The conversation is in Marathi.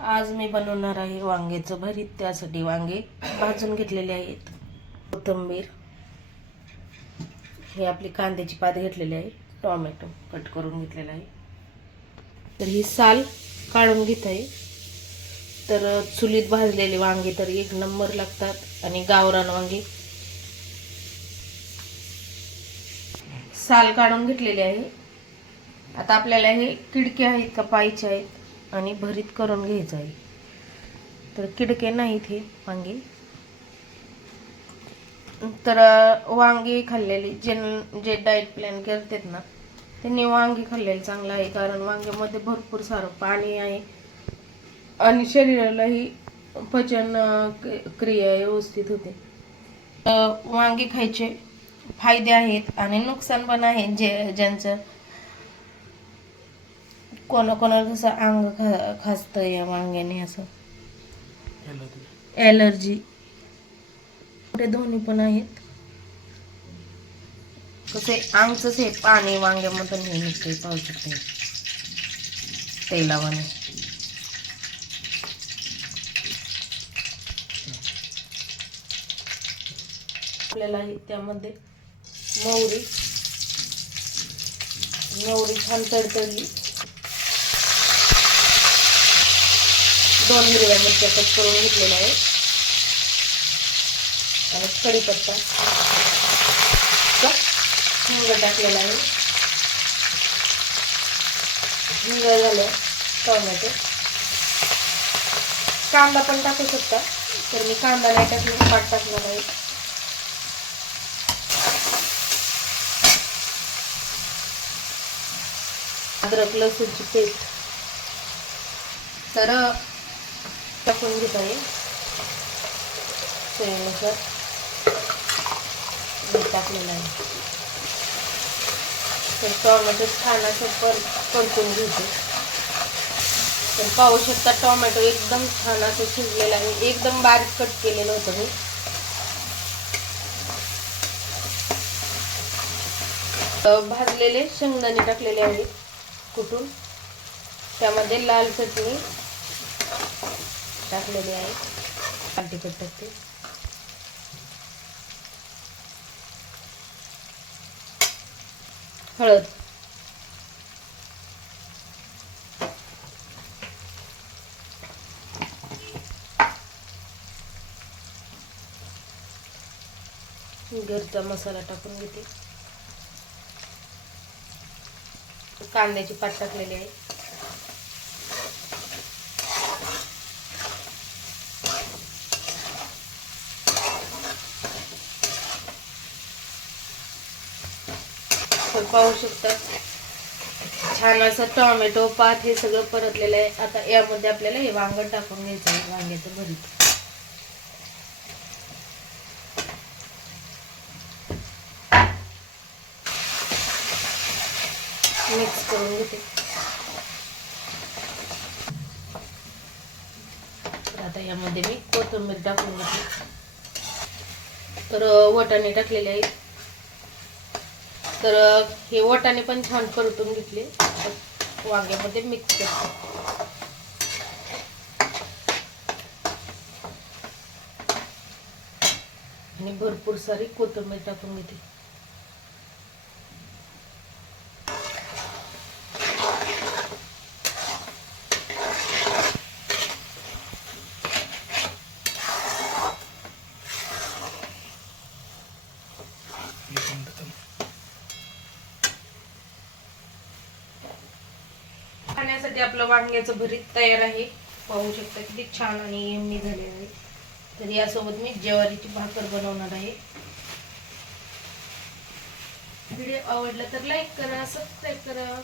आज मी बनवणार आहे वांग्याचं भरीत त्यासाठी वांगे भाजून घेतलेले आहेत. कोथिंबीर. हे आपली कांद्याची पात घेतलेली आहे. टोमॅटो कट करून घेतलेला आहे. तर ही साल काढून घेत आहे. तर चुलीत भाजलेले वांगे तर एक नंबर लागतात आणि गावरान वांगे. साल काढून घेतलेले आहे. आता आपल्याला हे किडके आहेत का पायचे आहेत आणि भरीत करून घ्यायचं आहे. तर किडके नाहीत हे वांगे. तर वांगे खाल्लेले जे जे डाएट प्लॅन करतात ना त्यांनी वांगे खाल्लेले चांगलं आहे. कारण वांग्यामध्ये भरपूर सारं पाणी आहे. आणि शरीरालाही पचन क्रिया व्यवस्थित होते. वांगे खायचे फायदे आहेत आणि नुकसान पण आहे जे ज्यांचं कोणा कोणाला जसं अंग खा खाजतं या वांग्याने असं. ॲलर्जी ते दोन्ही पण आहेत? कसं अंगचंच हे पाणी वांग्यामधून हे निघते पाहू शकते तेलावाने. आपल्याला त्यामध्ये मोहरी मोहरी छान तडतडली. दोन हिरव्या मिरच्या कट करून घेतलेल्या आहे आणि कढीपत्ता हिंग टाकलेला आहे. हिंग झालं टोमॅटो. कांदा पण टाकू शकता. तर मी कांदा नाही टाकला पाट टाकणार आहे. अद्रक लसूणची पेस्ट. तर टाकून घेत आहे. सोयानुसार मीठ टाकलेलं आहे. तर टोमॅटो छान असं पर परतून घेते. तर पाहू शकता टोमॅटो एकदम छान असं शिजलेलं आहे एकदम बारीक कट केलेलं होतं मी भाजलेले शेंगदाणे टाकलेले आहेत कुठून? त्यामध्ये लाल चटणी टाकलेले आहे लाल तिखट टाकते. हळद. घरचा मसाला टाकून घेते. कांद्याची पात टाकलेली आहे. तर पाहू शकता. छान असं टोमॅटो पात हे सगळं परतलेलं आहे. आता यामध्ये आपल्याला हे वांगण टाकून घ्यायचं आहे. वांग्याचं भरीत. मिक्स करून घेते. आता यामध्ये मी कोथिंबीर टाकून घेते. तर वटाणे टाकलेले आहेत. तर हे वटाने पण छान परतून घेतले. वांग्यामध्ये मिक्स करते. आणि भरपूर सारी कोथिंबीर टाकून घेते. खाण्यासाठी आपलं वांग्याचं भरीत तयार आहे. पाहू शकता किती छान आणि यम्मी झाले आहे. तर यासोबत मी ज्वारीची भाकर बनवणार आहे. व्हिडिओ आवडला तर लाईक करा सबस्क्राईब करा.